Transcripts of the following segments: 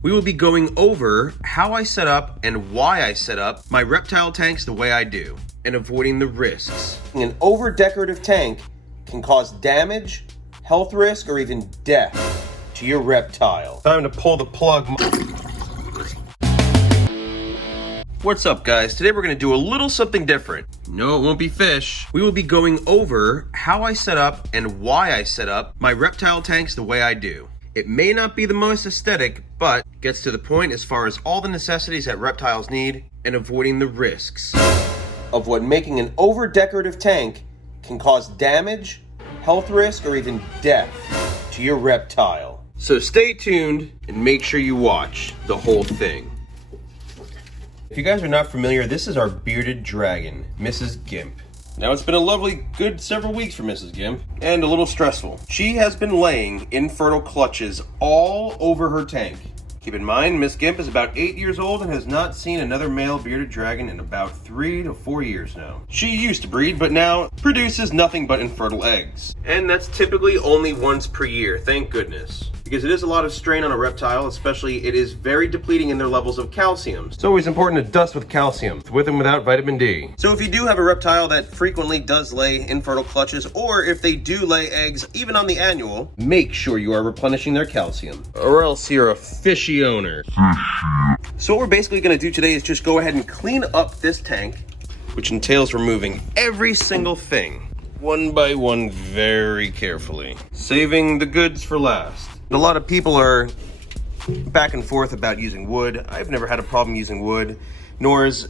We will be going over how I set up and why I set up my reptile tanks the way I do, and avoiding the risks. An over-decorative tank can cause damage, health risk, or even death to your reptile. Time to pull the plug. What's up, guys? Today we're going to do a little something different. No, it won't be fish. We will be going over how I set up and why I set up my reptile tanks the way I do. It may not be the most aesthetic, but gets to the point as far as all the necessities that reptiles need and avoiding the risks of what making an over-decorative tank can cause damage, health risk, or even death to your reptile. So stay tuned and make sure you watch the whole thing. If you guys are not familiar, this is our bearded dragon, Mrs. Gimp. Now, it's been a lovely, good several weeks for Mrs. Gimp, and a little stressful. She has been laying infertile clutches all over her tank. Keep in mind, Miss Gimp is about 8 years old and has not seen another male bearded dragon in about 3 to 4 years now. She used to breed, but now produces nothing but infertile eggs. And that's typically only once per year, thank goodness. Because it is a lot of strain on a reptile, especially it is very depleting in their levels of calcium. It's always important to dust with calcium, with and without vitamin D. So if you do have a reptile that frequently does lay infertile clutches, or if they do lay eggs even on the annual, make sure you are replenishing their calcium, or else you're a fishy owner. So what we're basically going to do today is just go ahead and clean up this tank, which entails removing every single thing, one by one, very carefully, saving the goods for last. A lot of people are back and forth about using wood. I've never had a problem using wood, nor is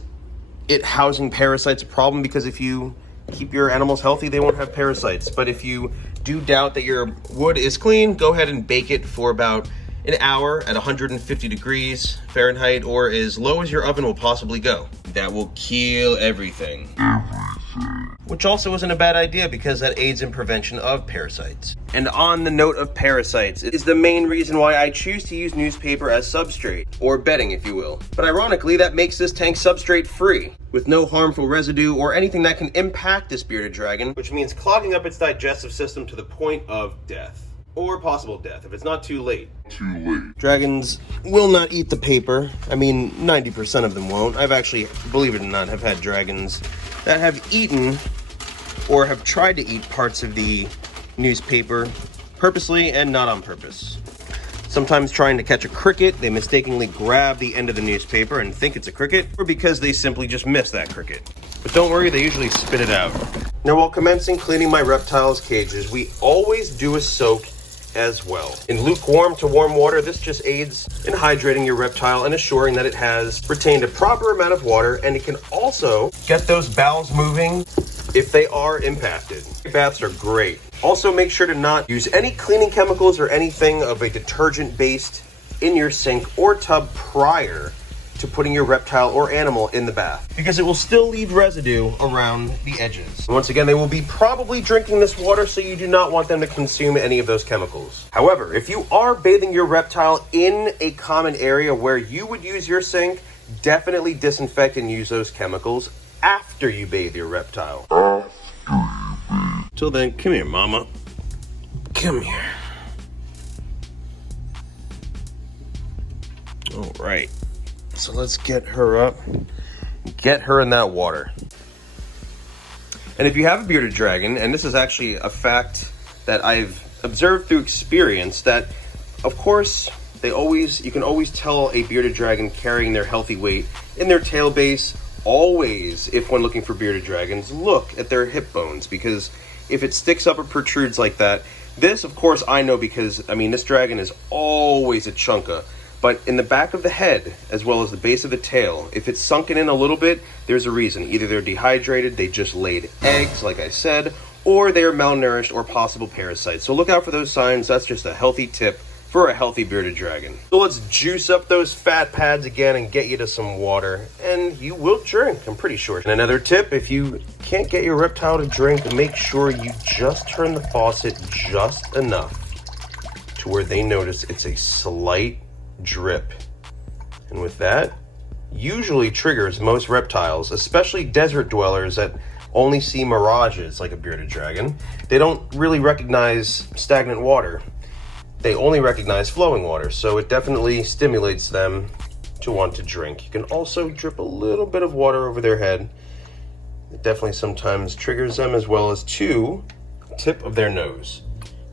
it housing parasites a problem, because if you keep your animals healthy, they won't have parasites. But if you do doubt that your wood is clean, go ahead and bake it for about an hour at 150 degrees Fahrenheit, or as low as your oven will possibly go. That will kill everything. Which also isn't a bad idea, because that aids in prevention of parasites. And on the note of parasites, it is the main reason why I choose to use newspaper as substrate, or bedding if you will. But ironically, that makes this tank substrate free, with no harmful residue or anything that can impact this bearded dragon, which means clogging up its digestive system to the point of death. Or possible death, if it's not too late. Dragons will not eat the paper. I mean, 90% of them won't. I've actually, believe it or not, have had dragons that have eaten or have tried to eat parts of the newspaper purposely and not on purpose. Sometimes trying to catch a cricket, they mistakenly grab the end of the newspaper and think it's a cricket, or because they simply just miss that cricket. But don't worry, they usually spit it out. Now, while commencing cleaning my reptiles' cages, we always do a soak as well. In lukewarm to warm water, this just aids in hydrating your reptile and assuring that it has retained a proper amount of water, and it can also get those bowels moving if they are impacted. Baths are great. Also, make sure to not use any cleaning chemicals or anything of a detergent based in your sink or tub prior to putting your reptile or animal in the bath, because it will still leave residue around the edges. Once again, they will be probably drinking this water, so you do not want them to consume any of those chemicals. However, if you are bathing your reptile in a common area where you would use your sink, definitely disinfect and use those chemicals after you bathe your reptile. Till then, come here, mama. Come here. All right. So let's get her up, get her in that water. And if you have a bearded dragon, and this is actually a fact that I've observed through experience, that of course you can always tell a bearded dragon carrying their healthy weight in their tail base. Always, if when looking for bearded dragons, look at their hip bones, because if it sticks up or protrudes like that, this of course I know, because I mean this dragon is always a chunka. But in the back of the head, as well as the base of the tail, if it's sunken in a little bit, there's a reason. Either they're dehydrated, they just laid eggs, like I said, or they're malnourished or possible parasites. So look out for those signs. That's just a healthy tip for a healthy bearded dragon. So let's juice up those fat pads again and get you to some water, and you will drink, I'm pretty sure. And another tip, if you can't get your reptile to drink, make sure you just turn the faucet just enough to where they notice it's a slight drip. And with that, usually triggers most reptiles, especially desert dwellers that only see mirages like a bearded dragon. They don't really recognize stagnant water. they only recognize flowing water, so it definitely stimulates them to want to drink. You can also drip a little bit of water over their head. It definitely sometimes triggers them, as well as to the tip of their nose.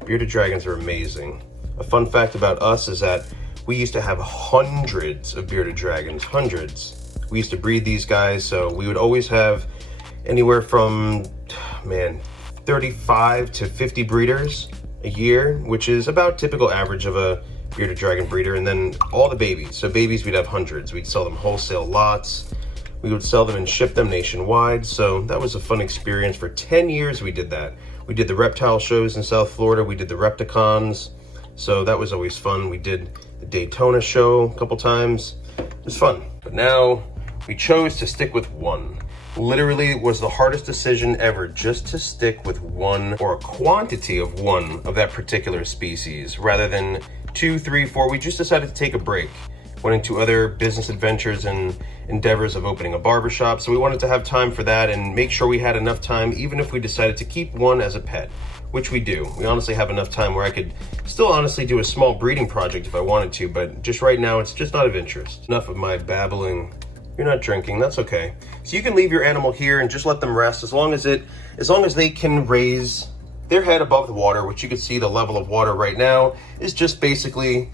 Bearded dragons are amazing. A fun fact about us is that we used to have hundreds of bearded dragons, hundreds. We used to breed these guys, so we would always have anywhere from, 35 to 50 breeders a year, which is about typical average of a bearded dragon breeder. And then all the babies. So babies, we'd have hundreds. We'd sell them wholesale lots. We would sell them and ship them nationwide. So that was a fun experience. For 10 years, we did that. We did the reptile shows in South Florida. We did the Repticons. So that was always fun. We did the Daytona show a couple times. It was fun. But now we chose to stick with one. Literally, it was the hardest decision ever, just to stick with one, or a quantity of one of that particular species, rather than 2, 3, 4. We just decided to take a break. Went into other business adventures and endeavors of opening a barbershop, so we wanted to have time for that and make sure we had enough time, even if we decided to keep one as a pet, which we do. We honestly have enough time where I could still honestly do a small breeding project if I wanted to, but just right now, it's just not of interest. Enough of my babbling. You're not drinking, that's okay. So you can leave your animal here and just let them rest as long as they can raise their head above the water, which you can see the level of water right now is just basically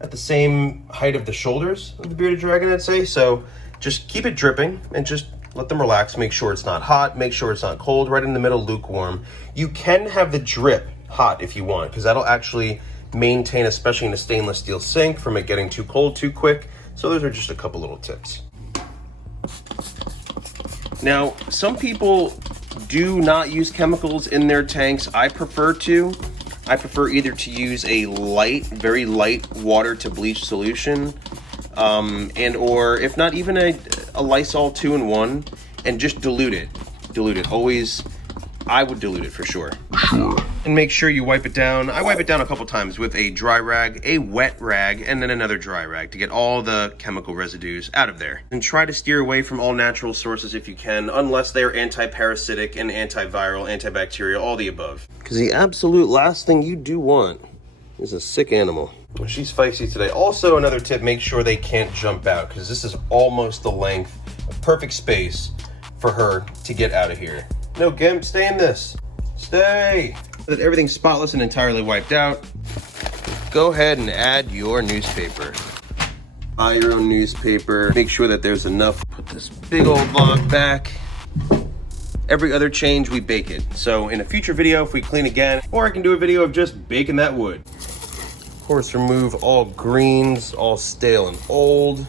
at the same height of the shoulders of the bearded dragon, I'd say. So just keep it dripping and just let them relax. Make sure it's not hot, make sure it's not cold, right in the middle, lukewarm. You can have the drip hot if you want, because that'll actually maintain, especially in a stainless steel sink, from it getting too cold too quick. So those are just a couple little tips. Now, some people do not use chemicals in their tanks. I prefer to. I prefer either to use a light, very light water to bleach solution, and or if not, even a Lysol 2-in-1, and just dilute it. Dilute it. Always, I would dilute it for sure. And make sure you wipe it down. I wipe it down a couple times with a dry rag, a wet rag, and then another dry rag to get all the chemical residues out of there. And try to steer away from all natural sources if you can, unless they're anti-parasitic and antiviral, antibacterial, all the above. Because the absolute last thing you do want is a sick animal. Well, she's feisty today. Also, another tip, make sure they can't jump out, because this is almost the length of perfect space for her to get out of here. No, Gimp, stay in this. Stay. That everything's spotless and entirely wiped out, go ahead and add your newspaper. Buy your own newspaper. Make sure that there's enough. Put this big old log back. Every other change, we bake it. So in a future video, if we clean again, or I can do a video of just baking that wood. Of course, remove all greens, all stale and old.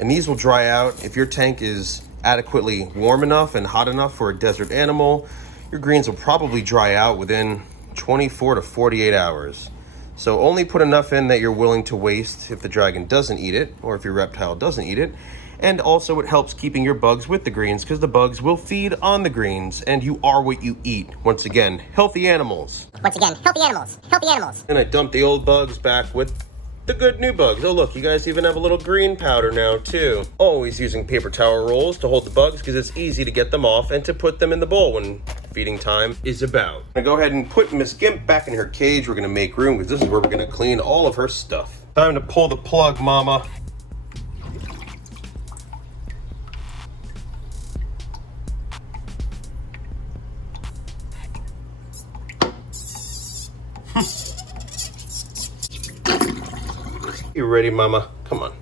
And these will dry out. If your tank is adequately warm enough and hot enough for a desert animal, your greens will probably dry out within 24 to 48 hours. So only put enough in that you're willing to waste if the dragon doesn't eat it, or if your reptile doesn't eat it. And also it helps keeping your bugs with the greens, because the bugs will feed on the greens, and you are what you eat. Once again, healthy animals. Once again, healthy animals, healthy animals. And I dumped the old bugs back with the good new bugs. Oh look, you guys even have a little green powder now too. Always using paper towel rolls to hold the bugs, because it's easy to get them off and to put them in the bowl when feeding time is about. I'm gonna go ahead and put Miss Gimp back in her cage. We're gonna make room, because this is where we're gonna clean all of her stuff. Time to pull the plug, mama. You ready, mama? Come on.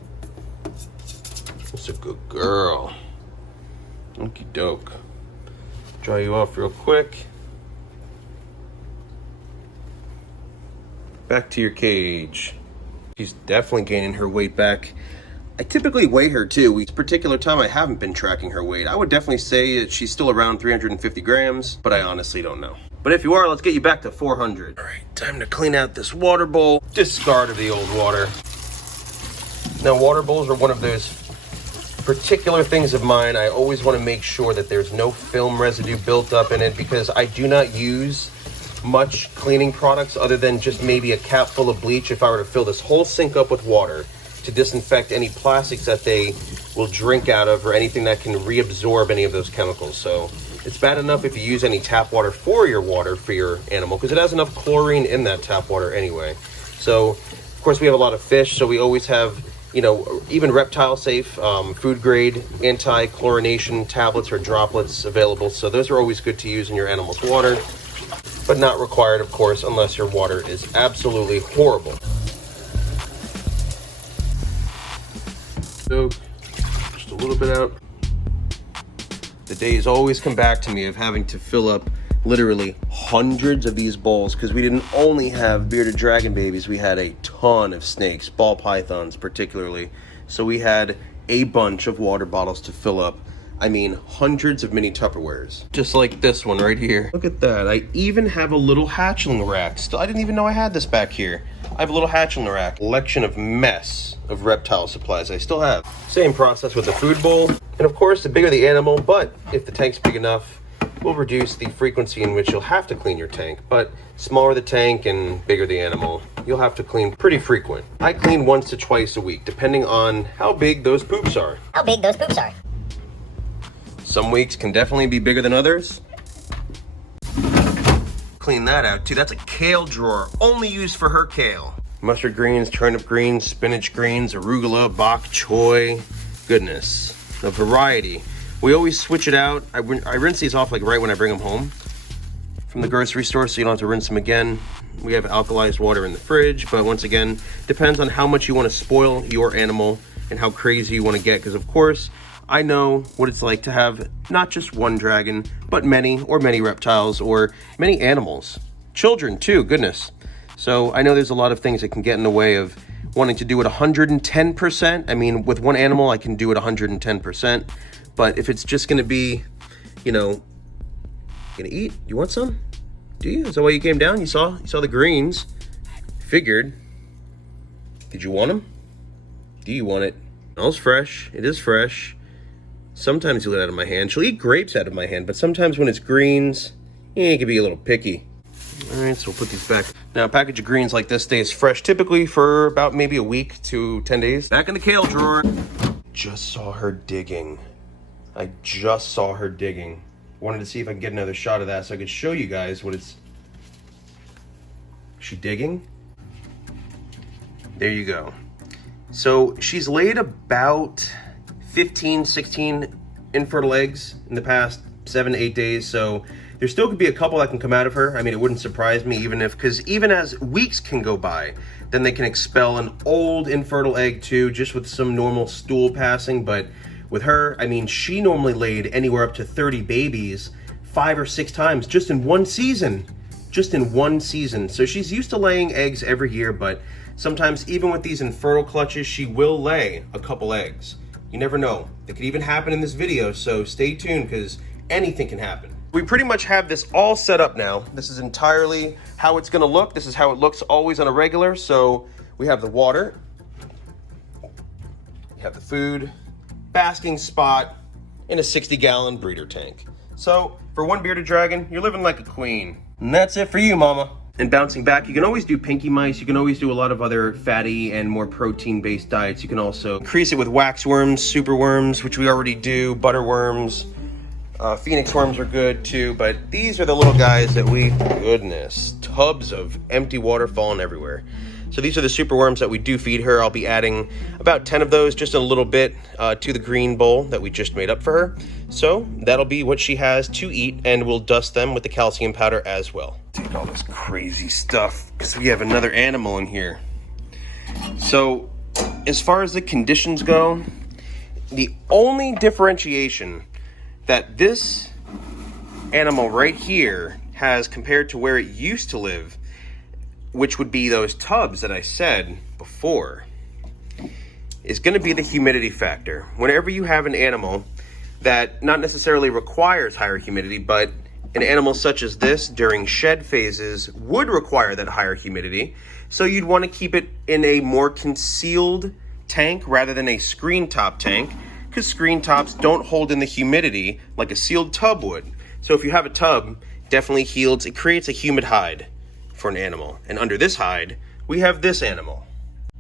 That's a good girl. Okie doke. Dry you off real quick. Back to your cage. She's definitely gaining her weight back. I typically weigh her too. This particular time I haven't been tracking her weight. I would definitely say that she's still around 350 grams, but I honestly don't know. But if you are, let's get you back to 400. All right, time to clean out this water bowl. Discard of the old water. Now, water bowls are one of those particular things of mine. I always want to make sure that there's no film residue built up in it, because I do not use much cleaning products other than just maybe a cap full of bleach if I were to fill this whole sink up with water to disinfect any plastics that they will drink out of, or anything that can reabsorb any of those chemicals. So it's bad enough if you use any tap water for your animal, because it has enough chlorine in that tap water anyway. So, of course, we have a lot of fish, so we always have, you know, even reptile safe, food grade, anti-chlorination tablets or droplets available. So those are always good to use in your animal's water, but not required, of course, unless your water is absolutely horrible. So, just a little bit out. The days always come back to me of having to fill up literally hundreds of these bowls, because we didn't only have bearded dragon babies, we had a ton of snakes, ball pythons particularly. So we had a bunch of water bottles to fill up. I mean, hundreds of mini Tupperwares. Just like this one right here. Look at that. I even have a little hatchling rack. Still, I didn't even know I had this back here. I have a little hatchling rack. Collection of mess of reptile supplies I still have. Same process with the food bowl. And of course, the bigger the animal, but if the tank's big enough, we'll reduce the frequency in which you'll have to clean your tank. But smaller the tank and bigger the animal, you'll have to clean pretty frequent. I clean once to twice a week, depending on how big those poops are. Some weeks can definitely be bigger than others. Clean that out too. That's a kale drawer, only used for her kale. Mustard greens, turnip greens, spinach greens, arugula, bok choy. Goodness, a variety. We always switch it out. I rinse these off like right when I bring them home from the grocery store, so you don't have to rinse them again. We have alkalized water in the fridge, but once again, depends on how much you want to spoil your animal and how crazy you want to get, because of course, I know what it's like to have not just one dragon, but many reptiles or many animals. Children too, goodness. So I know there's a lot of things that can get in the way of wanting to do it 110%. I mean, with one animal, I can do it 110%. But if it's just going to be, you know, gonna eat, you want some? Do you? Is that why you came down? You saw the greens. Figured. Did you want them? Do you want it? Smells fresh. It is fresh. Sometimes you'll let it out of my hand. She'll eat grapes out of my hand, but sometimes when it's greens, it can be a little picky. All right, so we'll put these back. Now, a package of greens like this stays fresh typically for about maybe a week to 10 days. Back in the kale drawer. Just saw her digging. I just saw her digging. Wanted to see if I could get another shot of that so I could show you guys what it's... Is she digging? There you go. So she's laid about 15, 16 infertile eggs in the past 7 to 8 days. So there still could be a couple that can come out of her. I mean, it wouldn't surprise me because even as weeks can go by, then they can expel an old infertile egg too, just with some normal stool passing. But with her, I mean, she normally laid anywhere up to 30 babies 5 or 6 times just in one season. So she's used to laying eggs every year, but sometimes even with these infertile clutches, she will lay a couple eggs. You never know. It could even happen in this video, so stay tuned because anything can happen. We pretty much have this all set up now. This is entirely how it's gonna look. This is how it looks always on a regular. So we have the water, we have the food, basking spot, and a 60-gallon breeder tank. So for one bearded dragon, you're living like a queen. And that's it for you, mama. And bouncing back, you can always do pinky mice. You can always do a lot of other fatty and more protein-based diets. You can also increase it with wax worms, super worms, which we already do, butter worms. Phoenix worms are good too, but these are the little guys that goodness, tubs of empty water falling everywhere. So these are the super worms that we do feed her. I'll be adding about 10 of those, just a little bit, to the green bowl that we just made up for her. So that'll be what she has to eat, and we'll dust them with the calcium powder as well. Take all this crazy stuff, because we have another animal in here. So as far as the conditions go, the only differentiation that this animal right here has compared to where it used to live, which would be those tubs that I said before, is going to be the humidity factor. Whenever you have an animal that not necessarily requires higher humidity, but an animal such as this during shed phases would require that higher humidity, so you'd want to keep it in a more concealed tank rather than a screen top tank, because screen tops don't hold in the humidity like a sealed tub would. So if you have a tub, definitely yields, it creates a humid hide for an animal. And under this hide, we have this animal.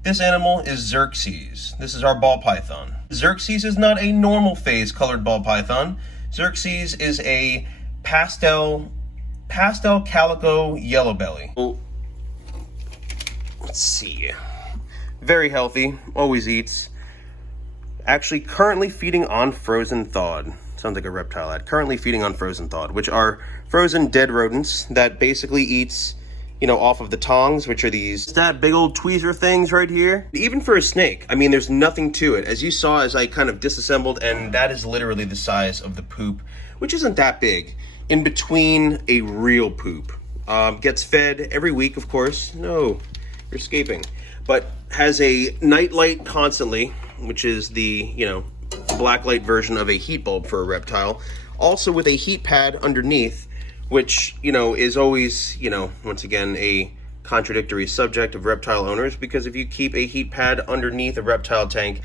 This animal is Xerxes. This is our ball python. Xerxes is not a normal phase colored ball python. Xerxes is a pastel calico yellow belly. We'll Let's see. Very healthy, always eats. Actually, currently feeding on frozen thawed. Sounds like a reptile ad. Currently feeding on frozen thawed, which are frozen dead rodents that basically eats, you know, off of the tongs, which are these that big old tweezer things right here. Even for a snake, I mean, there's nothing to it. As you saw, as I kind of disassembled, and that is literally the size of the poop, which isn't that big, in between a real poop. Gets fed every week, of course. No, you're escaping. But has a night light constantly, which is the, you know, black light version of a heat bulb for a reptile. Also with a heat pad underneath, which, you know, is always, you know, once again, a contradictory subject of reptile owners, because if you keep a heat pad underneath a reptile tank,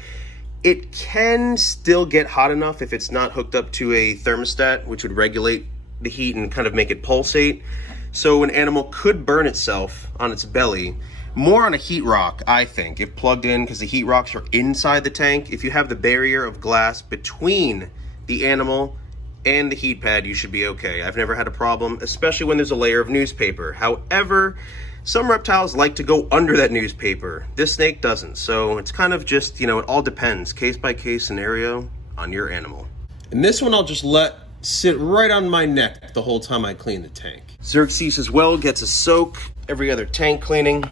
it can still get hot enough if it's not hooked up to a thermostat, which would regulate the heat and kind of make it pulsate. So an animal could burn itself on its belly, more on a heat rock, I think, if plugged in, because the heat rocks are inside the tank. If you have the barrier of glass between the animal and the heat pad, you should be okay. I've never had a problem, especially when there's a layer of newspaper. However, some reptiles like to go under that newspaper. This snake doesn't, so it's kind of just, you know, it all depends, case by case scenario on your animal. And this one I'll just let sit right on my neck the whole time I clean the tank. Xerxes as well gets a soak every other tank cleaning.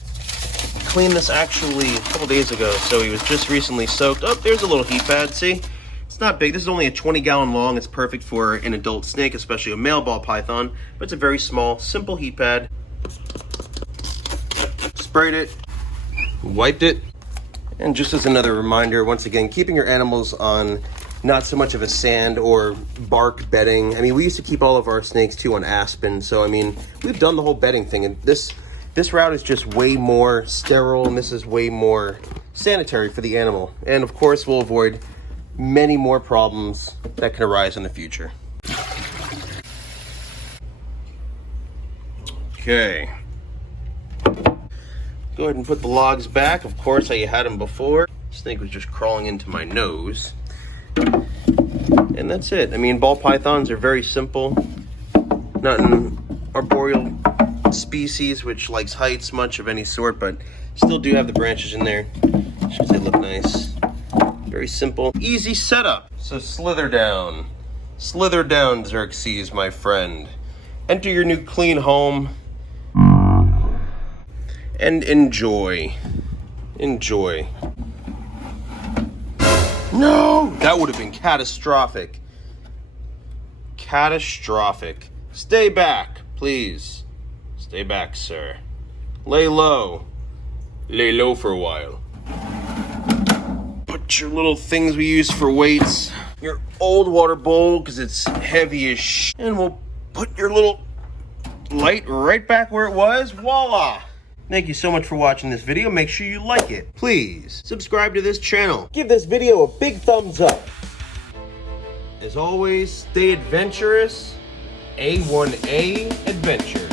Cleaned this actually a couple days ago, so he was just recently soaked. Oh, there's a little heat pad, see? It's not big. This is only a 20-gallon long. It's perfect for an adult snake, especially a male ball python, but it's a very small, simple heat pad. Sprayed it, wiped it, and just as another reminder, once again, keeping your animals on not so much of a sand or bark bedding. I mean, we used to keep all of our snakes too on aspen, so I mean, we've done the whole bedding thing, and this route is just way more sterile, and this is way more sanitary for the animal. And of course, we'll avoid many more problems that can arise in the future. Okay. Go ahead and put the logs back, of course, how you had them before. Snake was just crawling into my nose. And that's it. I mean, ball pythons are very simple. Not an arboreal species which likes heights much of any sort, but still do have the branches in there just because they look nice. Very simple, easy setup. So slither down, Xerxes, my friend. Enter your new clean home and enjoy. No, that would have been catastrophic. Stay back, please. Stay back, sir. Lay low for a while. Put your little things we use for weights, your old water bowl, because it's heavy as shit, and we'll put your little light right back where it was. Voila! Thank you so much for watching this video. Make sure you like it. Please subscribe to this channel. Give this video a big thumbs up. As always, stay adventurous. A1A Adventures.